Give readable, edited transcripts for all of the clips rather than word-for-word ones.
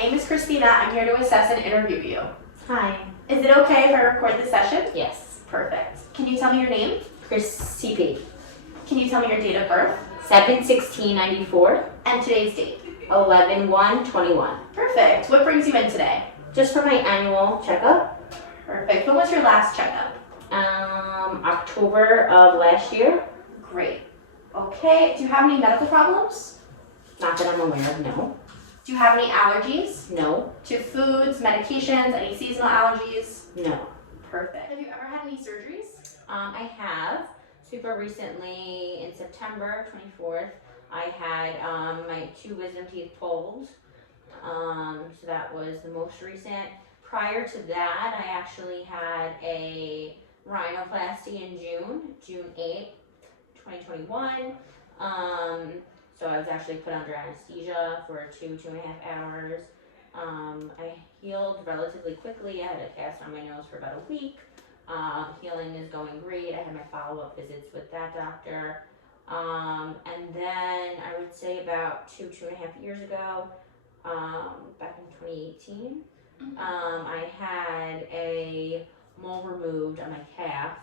name is Christina. I'm here to assess and interview you. Hi. Is it okay if I record this session? Yes. Perfect. Can you tell me your name? Chris CP. Can you tell me your date of birth? 7/16/94. And today's date? 11/1/21. Perfect. What brings you in today? Just for my annual checkup. Perfect. When was your last checkup? October of last year. Great. Okay. Do you have any medical problems? Not that I'm aware of, no. Do you have any allergies? No. To foods, medications, any seasonal allergies? No. Perfect. Have you ever had any surgeries? I have. Super recently, in September 24th, I had my 2 wisdom teeth pulled. So that was the most recent. Prior to that, I actually had a rhinoplasty in June 8th, 2021. So I was actually put under anesthesia for 2.5 hours. I healed relatively quickly. I had a cast on my nose for about a week. Healing is going great. I had my follow-up visits with that doctor. And then I would say about 2.5 years ago, back in 2018, I had a mole removed on my calf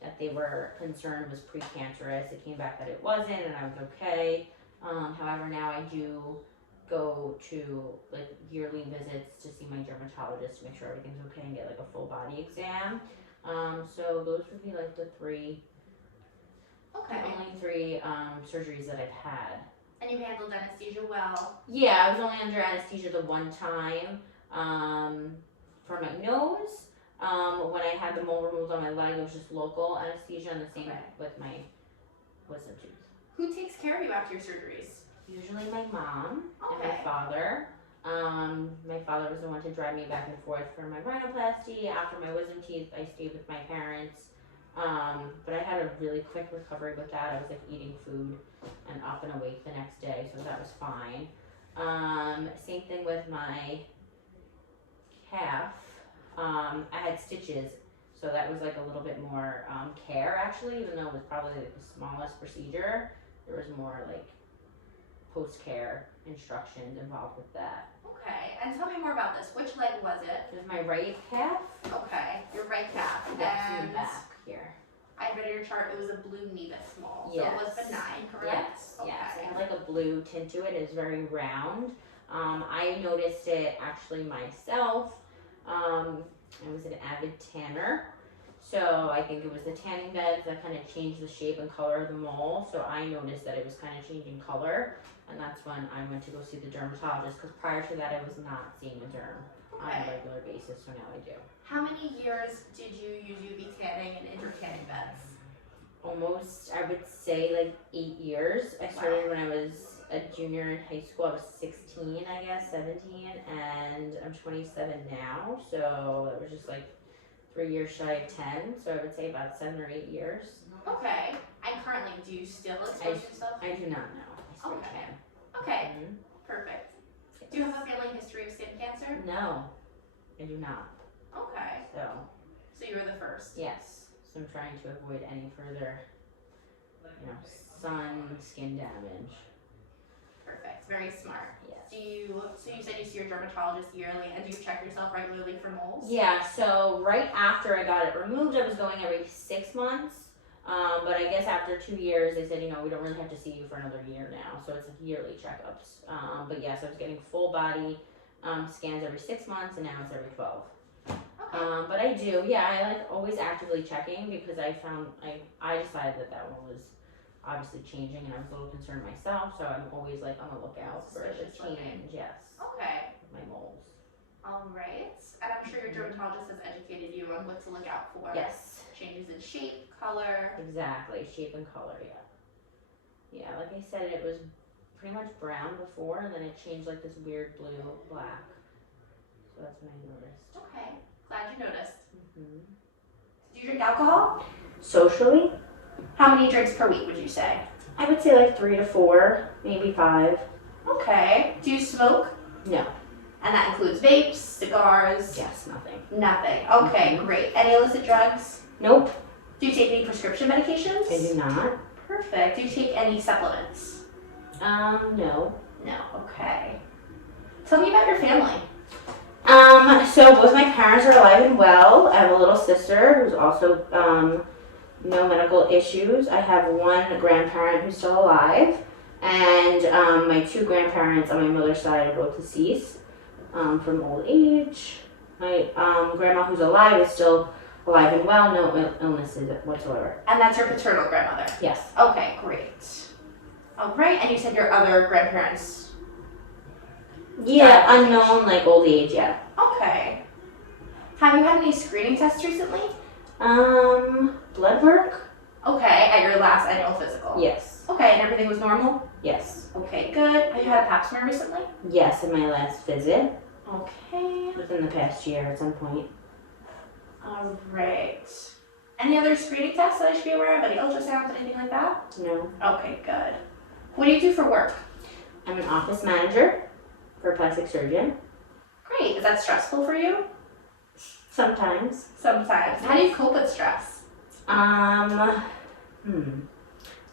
that they were concerned was precancerous. It came back that it wasn't, and I was okay. However, now I do go to like yearly visits to see my dermatologist to make sure everything's okay and get like a full body exam. So those would be like the only three surgeries that I've had. And you handled anesthesia well? Yeah, I was only under anesthesia the one time for my nose. When I had the mole removed on my leg, it was just local anesthesia, and the same with my wisdom tooth. Who takes care of you after your surgeries? Usually my mom and my father. My father was the one to drive me back and forth for my rhinoplasty. After my wisdom teeth, I stayed with my parents. But I had a really quick recovery with that. I was like eating food and up and awake the next day, so that was fine. Same thing with my calf. I had stitches, so that was like a little bit more care actually, even though it was probably like the smallest procedure. There was more like post-care instructions involved with that. Okay, and tell me more about this. Which leg was it? It was my right calf. Okay, your right calf. Yes, in the back here. I read in your chart it was a blue nevus mole, Yes. so it was benign, correct? Yes, yes. It had like a blue tint to it. It's very round. I noticed it actually myself. I was an avid tanner, so I think it was the tanning beds that kind of changed the shape and color of the mole. So I noticed that it was kind of changing color, and that's when I went to go see the dermatologist, because prior to that I was not seeing a derm on a regular basis, so now I do. How many years did you use UV tanning and inter-tanning beds? Almost, I would say like 8 years. I started when I was a junior in high school. I was 16, I guess, 17, and I'm 27 now, so it was just like 3 years shy of 10, so I would say about 7 or 8 years. Okay, and currently, do you still expose yourself? I do not know. I still can. Okay, Mm-hmm. Perfect. Do you have a family history of skin cancer? No, I do not. Okay. So you were the first? Yes. So I'm trying to avoid any further, sun, skin damage. Perfect. Very smart. Yes. So you said you see your dermatologist yearly, and do you check yourself regularly for moles? Yeah, so right after I got it removed, I was going every 6 months. But I guess after 2 years, they said, we don't really have to see you for another year now. So it's like yearly checkups. But yes, I was getting full body scans every 6 months, and now it's every 12. Okay. But I do, I like always actively checking, because I found, I decided that one was obviously changing, and I was a little concerned myself, so I'm always like on the lookout for the change, yes. Okay. My moles. All right. And I'm sure your dermatologist has educated you on what to look out for. Yes. Changes in shape, color. Exactly, shape and color, yeah. Yeah, like I said, it was pretty much brown before, and then it changed like this weird blue, black. So that's when I noticed. Okay. Glad you noticed. Mm-hmm. Do you drink alcohol? Socially? How many drinks per week would you say? I would say like 3 to 4, maybe 5. Okay. Do you smoke? No. And that includes vapes, cigars? Yes, nothing. Nothing. Okay, great. Any illicit drugs? Nope. Do you take any prescription medications? I do not. Perfect. Do you take any supplements? No. No. Okay. Tell me about your family. So both my parents are alive and well. I have a little sister who's also no medical issues. I have one grandparent who's still alive, and my two grandparents on my mother's side are both deceased from old age. My grandma who's alive is still alive and well, no illnesses whatsoever. And that's your paternal grandmother? Yes. Okay, great. All right, and you said your other grandparents? Yeah, unknown, like old age, yeah. Okay. Have you had any screening tests recently? Blood work? Okay, at your last annual physical? Yes. Okay, and everything was normal? Yes. Okay, good. Have you had a pap smear recently? Yes, in my last visit. Okay. Within the past year at some point. All right. Any other screening tests that I should be aware of? Any ultrasounds, anything like that? No. Okay, good. What do you do for work? I'm an office manager for a plastic surgeon. Great. Is that stressful for you? Sometimes. Sometimes. How do you cope with stress? I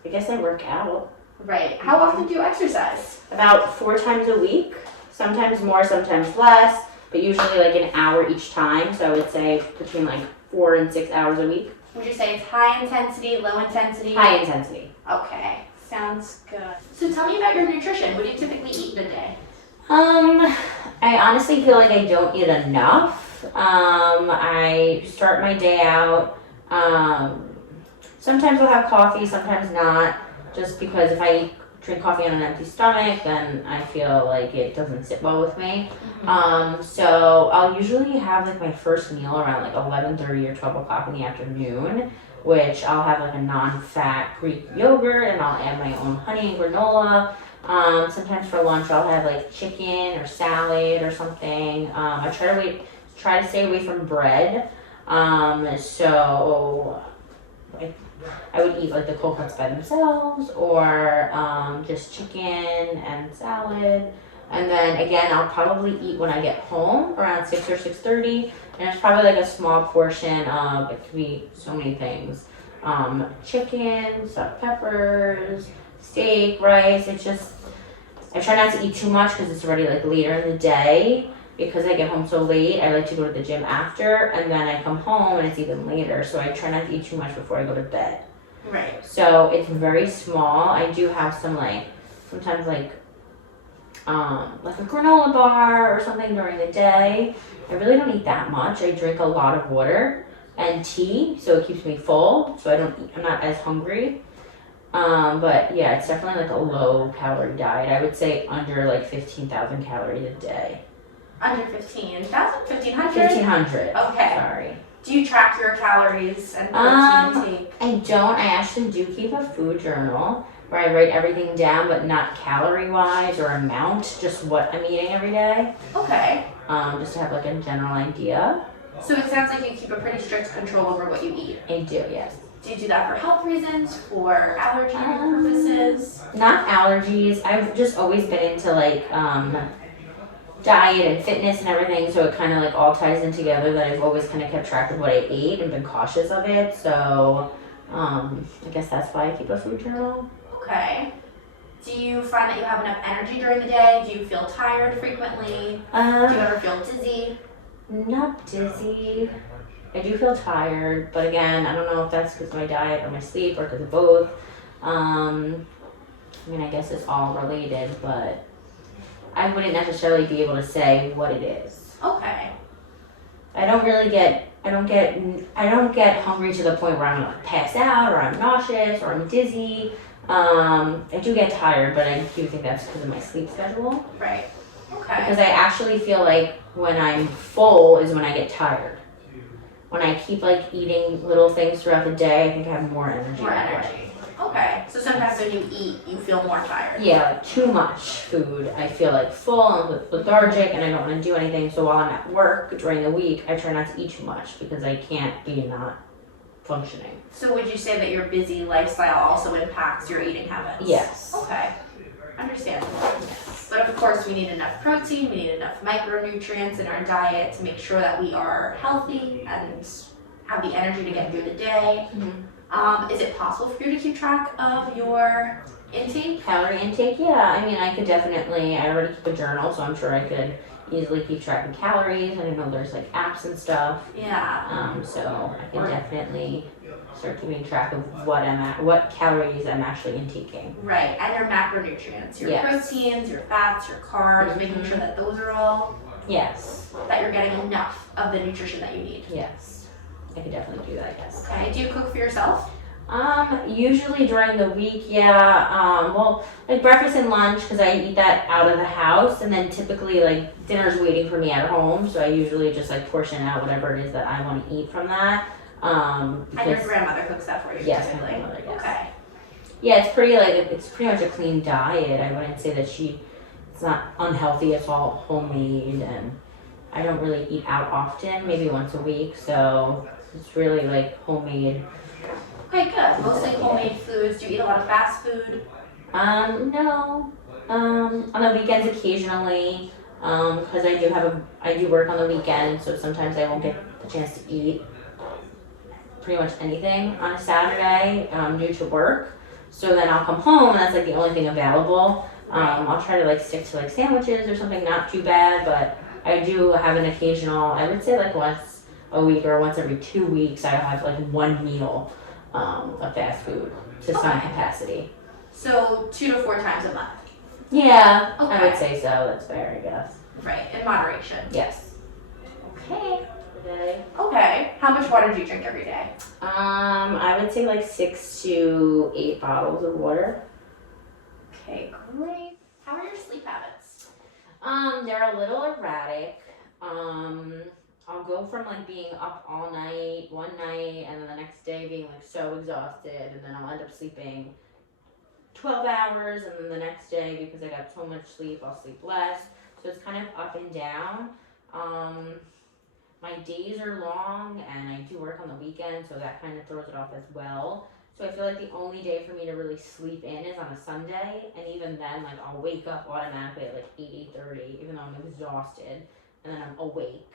guess I work out. Right. How often do you exercise? About 4 times a week. Sometimes more, sometimes less, but usually like an hour each time. So I would say between like 4 and 6 hours a week. Would you say it's high intensity, low intensity? High intensity. Okay. Sounds good. So tell me about your nutrition. What do you typically eat in a day? I honestly feel like I don't eat enough. I start my day out. Sometimes I'll have coffee, sometimes not. Just because if I drink coffee on an empty stomach, then I feel like it doesn't sit well with me. So I'll usually have like my first meal around like 11:30 or 12 o'clock in the afternoon, which I'll have like a non-fat Greek yogurt and I'll add my own honey and granola. Sometimes for lunch I'll have like chicken or salad or something. I try to stay away from bread. So I would eat like the cold cuts by themselves or just chicken and salad. And then again, I'll probably eat when I get home around 6 or 6:30. And it's probably like a small portion of, it could be so many things. Chicken, stuffed peppers, steak, rice. It's just, I try not to eat too much because it's already like later in the day. Because I get home so late, I like to go to the gym after, and then I come home and it's even later. So I try not to eat too much before I go to bed. Right. So it's very small. I do have some sometimes like a granola bar or something during the day. I really don't eat that much. I drink a lot of water and tea, so it keeps me full. So I'm not as hungry. But yeah, it's definitely like a low calorie diet. I would say under like 15,000 calories a day. Under 15,000? 1,500? 1,500. Okay. Sorry. Do you track your calories and protein intake? I don't. I actually do keep a food journal where I write everything down, but not calorie-wise or amount, just what I'm eating every day. Okay. Just to have like a general idea. So it sounds like you keep a pretty strict control over what you eat. I do, yes. Do you do that for health reasons, for allergy purposes? Not allergies. I've just always been into like diet and fitness and everything, so it kind of like all ties in together that I've always kind of kept track of what I ate and been cautious of it. So I guess that's why I keep a food journal. Okay. Do you find that you have enough energy during the day? Do you feel tired frequently? Do you ever feel dizzy? Not dizzy. I do feel tired, but again, I don't know if that's because of my diet or my sleep or because of both. I mean, I guess it's all related, but I wouldn't necessarily be able to say what it is. Okay. I don't get hungry to the point where I'm gonna pass out or I'm nauseous or I'm dizzy. I do get tired, but I do think that's because of my sleep schedule. Right. Okay. Because I actually feel like when I'm full is when I get tired. When I keep like eating little things throughout the day, I think I have more energy. More energy. Okay. So sometimes when you eat, you feel more tired. Yeah, like too much food. I feel like full and lethargic and I don't want to do anything. So while I'm at work during the week, I try not to eat too much because I can't be not functioning. So would you say that your busy lifestyle also impacts your eating habits? Yes. Okay. Understandable. But of course, we need enough protein, we need enough micronutrients in our diet to make sure that we are healthy and have the energy to get through the day. Mm-hmm. Is it possible for you to keep track of your intake? Calorie intake, yeah. I mean, I could definitely, I already keep a journal, so I'm sure I could easily keep track of calories. I know there's like apps and stuff. Yeah. So I can definitely start keeping track of what calories I'm actually intaking. Right, and your macronutrients, your Yes. proteins, your fats, your carbs, making sure that those are all, Yes. that you're getting enough of the nutrition that you need. Yes. I could definitely do that, yes. Okay, do you cook for yourself? Usually during the week, yeah. Well, like breakfast and lunch, because I eat that out of the house, and then typically like dinner's waiting for me at home, so I usually just like portion out whatever it is that I want to eat from that. And your grandmother cooks that for you, yes, my typically? grandmother, yes. Okay. Yeah, it's pretty much a clean diet. I wouldn't say that it's not unhealthy. It's all homemade, and I don't really eat out often, maybe once a week, so it's really like homemade. Okay, good. Mostly homemade foods. Do you eat a lot of fast food? No. On the weekends occasionally, because I do work on the weekends, so sometimes I won't get the chance to eat pretty much anything on a Saturday, due to work. So then I'll come home and that's like the only thing available. I'll try to like stick to like sandwiches or something not too bad, but I do have an occasional, I would say like once a week or once every 2 weeks, I'll have like one meal of fast food to some capacity. So 2 to 4 times a month? Yeah, okay. I would say so. That's fair, I guess. Right, in moderation. Yes. Okay. Today. Okay. How much water do you drink every day? I would say like 6 to 8 bottles of water. Okay, great. How are your sleep habits? They're a little erratic. I'll go from like being up all night one night and then the next day being like so exhausted, and then I'll end up sleeping 12 hours, and then the next day because I got so much sleep I'll sleep less, so it's kind of up and down. My days are long and I do work on the weekend, so that kind of throws it off as well. So I feel like the only day for me to really sleep in is on a Sunday, and even then like I'll wake up automatically at like 8:30 even though I'm exhausted, and then I'm awake.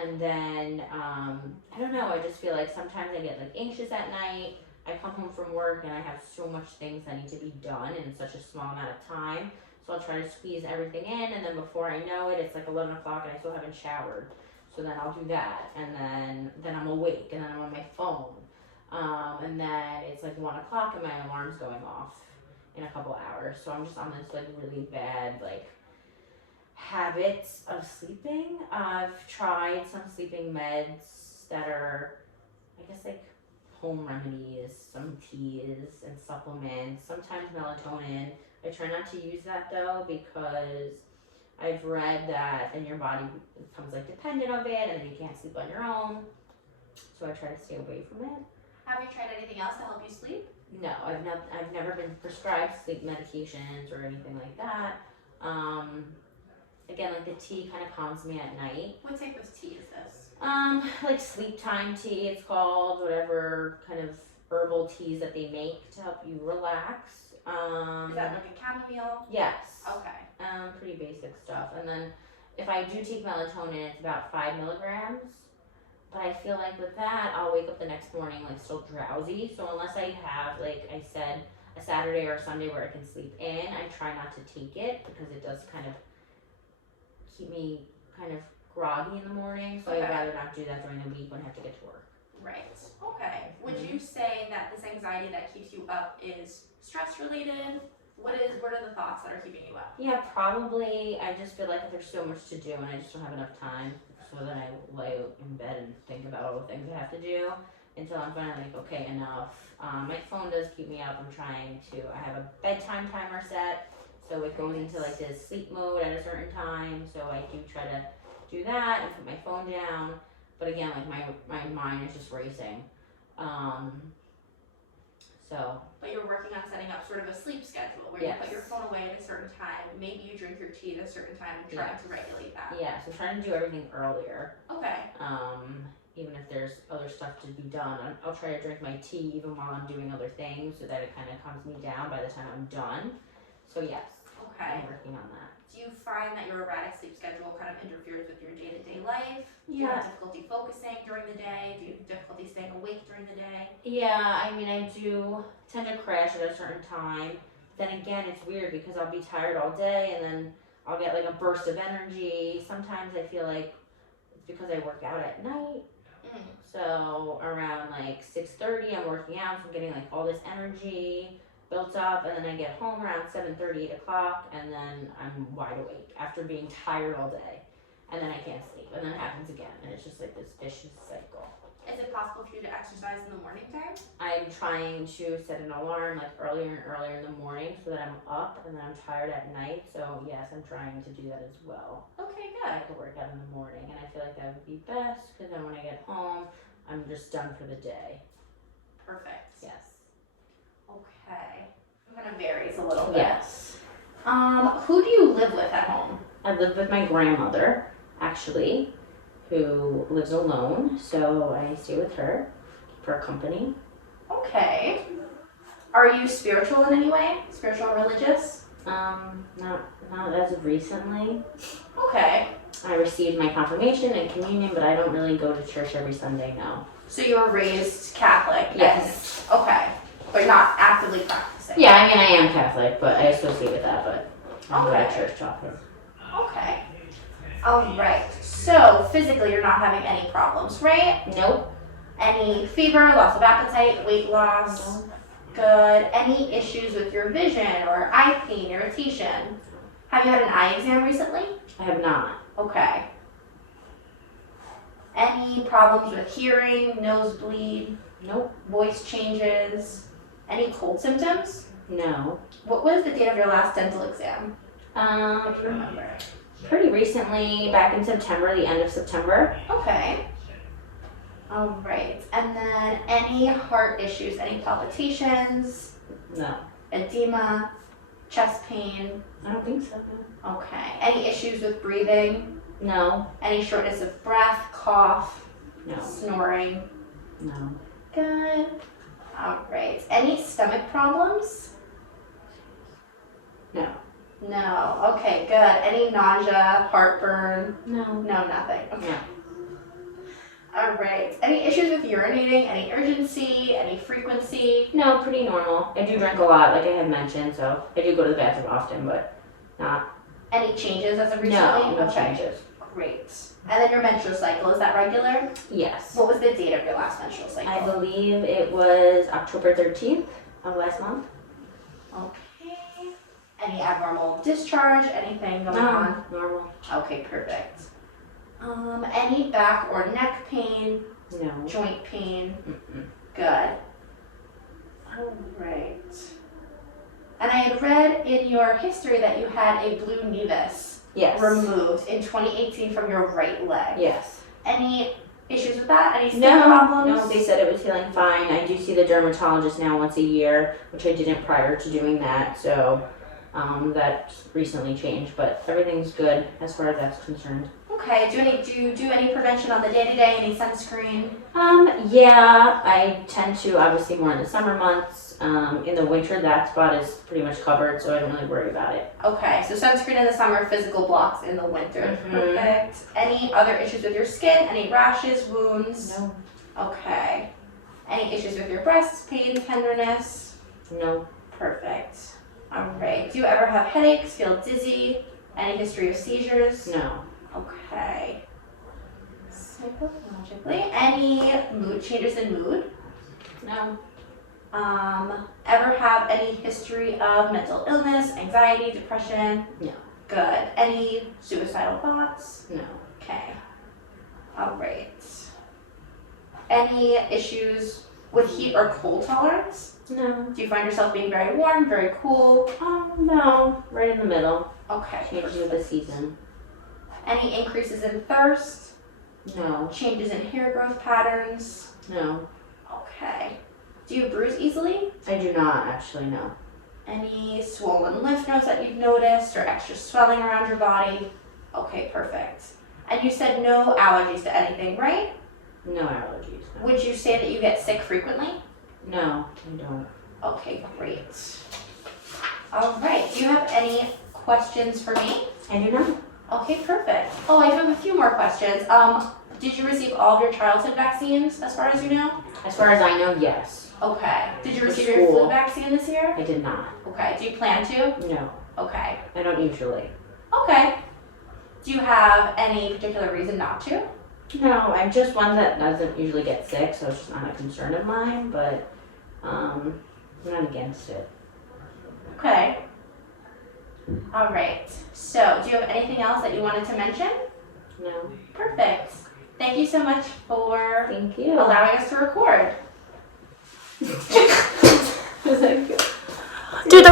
And then, I don't know, I just feel like sometimes I get like anxious at night. I come home from work and I have so much things that need to be done in such a small amount of time. So I'll try to squeeze everything in, and then before I know it, it's like 11 o'clock and I still haven't showered. So then I'll do that, and then I'm awake, and then I'm on my phone. And then it's like 1 o'clock and my alarm's going off in a couple hours. So I'm just on this like really bad like habits of sleeping. I've tried some sleeping meds that are, I guess, like home remedies, some teas and supplements, sometimes melatonin. I try not to use that though because I've read that then your body becomes like dependent of it and then you can't sleep on your own. So I try to stay away from it. Have you tried anything else to help you sleep? No, I've never been prescribed sleep medications or anything like that. Again, like the tea kind of calms me at night. What type of tea is this? Like sleep time tea, it's called, whatever kind of herbal teas that they make to help you relax. Is that like a chamomile? Yes. Okay. Pretty basic stuff. And then if I do take melatonin, it's about 5 milligrams. But I feel like with that, I'll wake up the next morning like still drowsy. So unless I have, like I said, a Saturday or a Sunday where I can sleep in, I try not to take it because it does kind of keep me kind of groggy in the morning. So I'd rather not do that during the week when I have to get to work. Right. Okay. Would you say that this anxiety that keeps you up is stress related? What are the thoughts that are keeping you up? Yeah, probably. I just feel like there's so much to do and I just don't have enough time. So then I lay in bed and think about all the things I have to do until I'm finally like, okay, enough. My phone does keep me up. I have a bedtime timer set, so it goes into like this sleep mode at a certain time. So I do try to do that and put my phone down. But again, like my mind is just racing. But you're working on setting up sort of a sleep schedule where you put your phone away at a certain time. Maybe you drink your tea at a certain time and try to regulate that. Yeah, so trying to do everything earlier. Okay. Even if there's other stuff to be done, I'll try to drink my tea even while I'm doing other things so that it kind of calms me down by the time I'm done. So yes, I'm working on that. Do you find that your erratic sleep schedule kind of interferes with your day-to-day life? Do you Yeah. have difficulty focusing during the day? Do you have difficulty staying awake during the day? Yeah, I mean, I do tend to crash at a certain time. If then again, it's weird because I'll be tired all day and then I'll get like a burst of energy. Sometimes I feel like it's because I work out at night. So around like 6:30, I'm working out, so I'm getting like all this energy built up, and then I get home around 7:30, 8 o'clock, and then I'm wide awake after being tired all day, and then I can't sleep, and then it happens again, and it's just like this vicious cycle. Is it possible for you to exercise in the morning time? I'm trying to set an alarm like earlier and earlier in the morning so that I'm up, and then I'm tired at night. So yes, I'm trying to do that as well. Okay, I good. could work out in the morning, and I feel like that would be best because then when I get home, I'm just done for the day. Perfect. Yes. Okay. It kind of varies a little bit. Yes. Who do you live with at home? I live with my grandmother, actually, who lives alone, so I stay with her for company. Okay. Are you spiritual in any way? Spiritual or religious? Not as of recently. Okay. I received my confirmation and communion, but I don't really go to church every Sunday now. So you were raised Catholic? Yes. And, okay. But not actively practicing? Yeah, I mean, I am Catholic, but I associate with that, but I don't go to church often. Okay. All right. So physically, you're not having any problems, right? Nope. Any fever, loss of appetite, weight loss? No. Good. Any issues with your vision or eye pain, irritation? Have you had an eye exam recently? I have not. Okay. Any problems with hearing, nosebleed, Nope. voice changes? Any cold symptoms? No. What was the date of your last dental exam? If you remember. Pretty recently, back in September, the end of September. Okay. All right. And then any heart issues, any palpitations, No. edema, chest pain? I don't think so. Okay. Any issues with breathing? No. Any shortness of breath, cough, No. snoring? No. Good. All right. Any stomach problems? No. No. Okay, good. Any nausea, heartburn? No. No, nothing. Okay. No. All right. Any issues with urinating? Any urgency? Any frequency? No, pretty normal. I do drink a lot, like I had mentioned, so I do go to the bathroom often, but not. Any changes as of recently? No, no Okay. changes. Great. And then your menstrual cycle, is that regular? Yes. What was the date of your last menstrual cycle? I believe it was October 13th of last month. Okay. Any abnormal discharge? Anything going on? Normal. Okay, perfect. Any back or neck pain? No. Joint pain? Mm-mm. Good. All right. And I had read in your history that you had a blue nevus Yes. removed in 2018 from your right leg. Yes. Any issues with that? Any skin No, problems? no, they said it was healing fine. I do see the dermatologist now once a year, which I didn't prior to doing that, so that's recently changed, but everything's good as far as that's concerned. Okay. Do you do any prevention on the day-to-day? Any sunscreen? Yeah, I tend to, obviously more in the summer months. In the winter, that spot is pretty much covered, so I don't really worry about it. Okay, so sunscreen in the summer, physical blocks in the winter. Mhm. Perfect. Any other issues with your skin? Any rashes, wounds? No. Okay. Any issues with your breasts, pain, tenderness? No. Perfect. All right. Do you ever have headaches, feel dizzy? Any history of seizures? No. Okay. Psychologically, any mood changes in mood? No. Ever have any history of mental illness, anxiety, depression? No. Good. Any suicidal thoughts? No. Okay. All right. Any issues with heat or cold tolerance? No. Do you find yourself being very warm, very cool? No. Right in the middle. Okay. Changes with the season. Any increases in thirst? No. Changes in hair growth patterns? No. Okay. Do you bruise easily? I do not actually, no. Any swollen lymph nodes that you've noticed or extra swelling around your body? Okay, perfect. And you said no allergies to anything, right? No allergies. No. Would you say that you get sick frequently? No, I don't. Okay, great. All right. Do you have any questions for me? I do not. Okay, perfect. Oh, I do have a few more questions. Did you receive all of your childhood vaccines, as far as you know? As far as I know, yes. Okay. Did you For receive your flu school. vaccine this year? I did not. Okay. Do you plan to? No, Okay. I don't usually. Okay. Do you have any particular reason not to? No, I'm just one that doesn't usually get sick, so it's just not a concern of mine, but I'm not against it. Okay. All right. So, do you have anything else that you wanted to mention? No. Perfect. Thank you so much for Thank you. allowing us to record. Was that good? Dude,